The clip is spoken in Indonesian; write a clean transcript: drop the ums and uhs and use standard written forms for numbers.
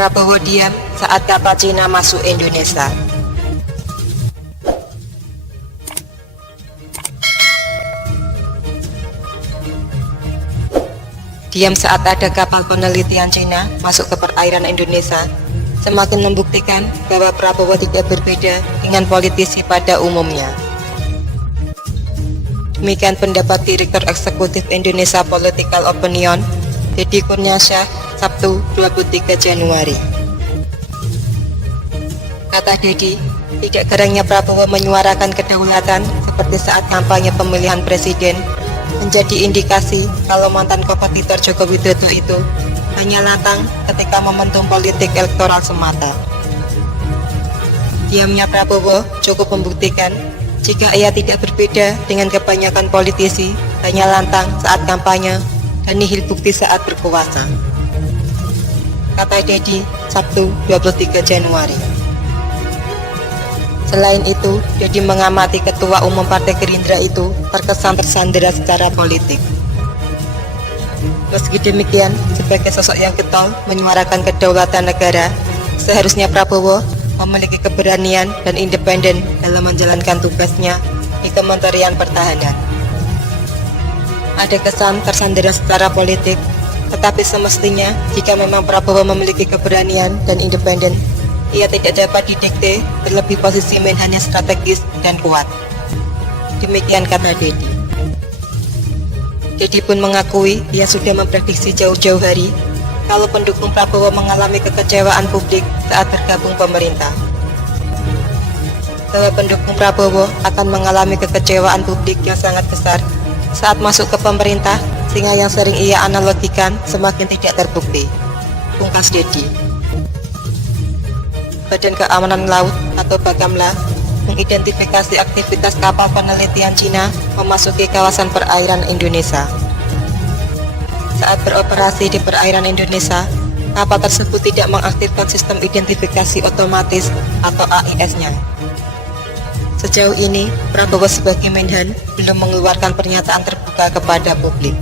Prabowo diam saat kapal Cina masuk Indonesia. Diam saat ada kapal penelitian Cina masuk ke perairan Indonesia semakin membuktikan bahwa Prabowo tidak berbeda dengan politisi pada umumnya. Demikian pendapat Direktur Eksekutif Indonesia Political Opinion, Deddy Kurniasyah, Sabtu 23 Januari. Kata Deddy, tidak gerangnya Prabowo menyuarakan kedaulatan seperti saat kampanye pemilihan presiden menjadi indikasi kalau mantan kompetitor Joko Widodo itu hanya latang ketika momentum politik elektoral semata. Diamnya Prabowo cukup membuktikan jika ia tidak berbeda dengan kebanyakan politisi hanya lantang saat kampanye dan nihil bukti saat berkuasa. Kata Deddy, Sabtu 23 Januari. Selain itu, Deddy mengamati Ketua Umum Partai Gerindra itu terkesan tersandera secara politik. Meski demikian, sebagai sosok yang getol menyuarakan kedaulatan negara, seharusnya Prabowo memiliki keberanian dan independen dalam menjalankan tugasnya di Kementerian Pertahanan. Ada kesan tersandera secara politik, tetapi semestinya jika memang Prabowo memiliki keberanian dan independen, ia tidak dapat didikte, terlebih posisi Menhannya strategis dan kuat. Demikian kata Deddy. Deddy pun mengakui ia sudah memprediksi jauh-jauh hari kalau pendukung Prabowo mengalami kekecewaan publik saat bergabung pemerintah. Bahwa pendukung Prabowo akan mengalami kekecewaan publik yang sangat besar saat masuk ke pemerintah, sehingga yang sering ia analogikan semakin tidak terbukti. Pungkas Deddy. Badan Keamanan Laut atau Bakamla mengidentifikasi aktivitas kapal penelitian Cina memasuki kawasan perairan Indonesia. Saat beroperasi di perairan Indonesia, kapal tersebut tidak mengaktifkan sistem identifikasi otomatis atau AIS-nya. Sejauh ini, Prabowo sebagai Menhan belum mengeluarkan pernyataan terbuka kepada publik.